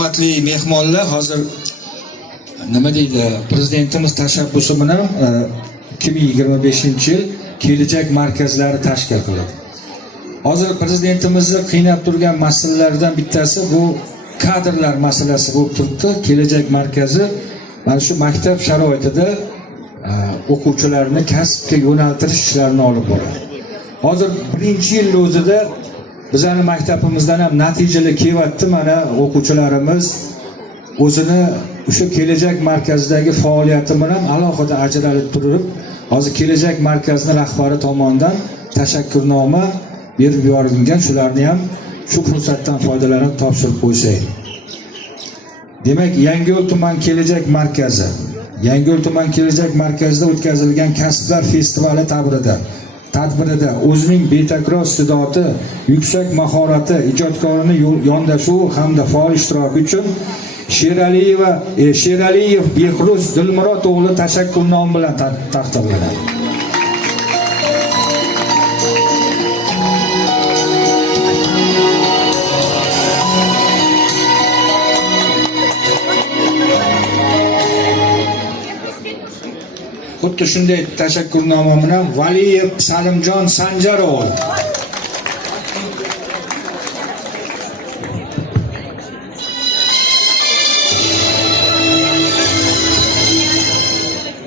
Hurmatli mehmonlar, hozir nima deydi, prezidentimiz tashabbusi bilan 2025-yil kelajak markazlari tashkil qiladi. Hozir prezidentimizni qiynab turgan masalalardan bittasi bu kadrlar masalasi bo'lib turibdi. Kelajak markazi mana shu maktab sharoitida o'quvchilarni kasbga yo'naltirish ishlarini olib boradi. Hozir birinchi yil o'zida bizning maktabimizdan ham natijalar kelyapti. Mana o'quvchilarimiz o'zini o'sha kelajak markazidagi faoliyati bilan alohida ajralib turib, hozir kelajak markazining rahbari tomonidan tashakkurnoma berib yuborilgan. Shularni ham shu fursatdan foydalanib topshirib qo'ysak. Demak, Yangiyo'l tuman kelajak markazi, Yangiyo'l tuman kelajak markazida o'tkazilgan kasblar festivali tadbirida o'zining betakror iste'dodi, yuksak mahorati, ijodkorning yondashuvi hamda faol ishtiroki uchun Sheraliyev Behruz Dilmurod o'g'li tashakkurnoma bilan taqdirlanadi. Xuddi shunday tashakkurnoma bilan Valiyev Salimjon Sanjar o'g'li.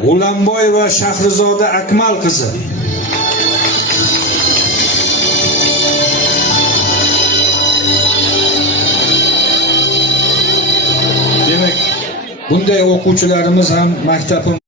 G'ulamboyeva Shahrizoda Akmal qizi. Demak, bunday o'quvchilarimiz ham maktabimiz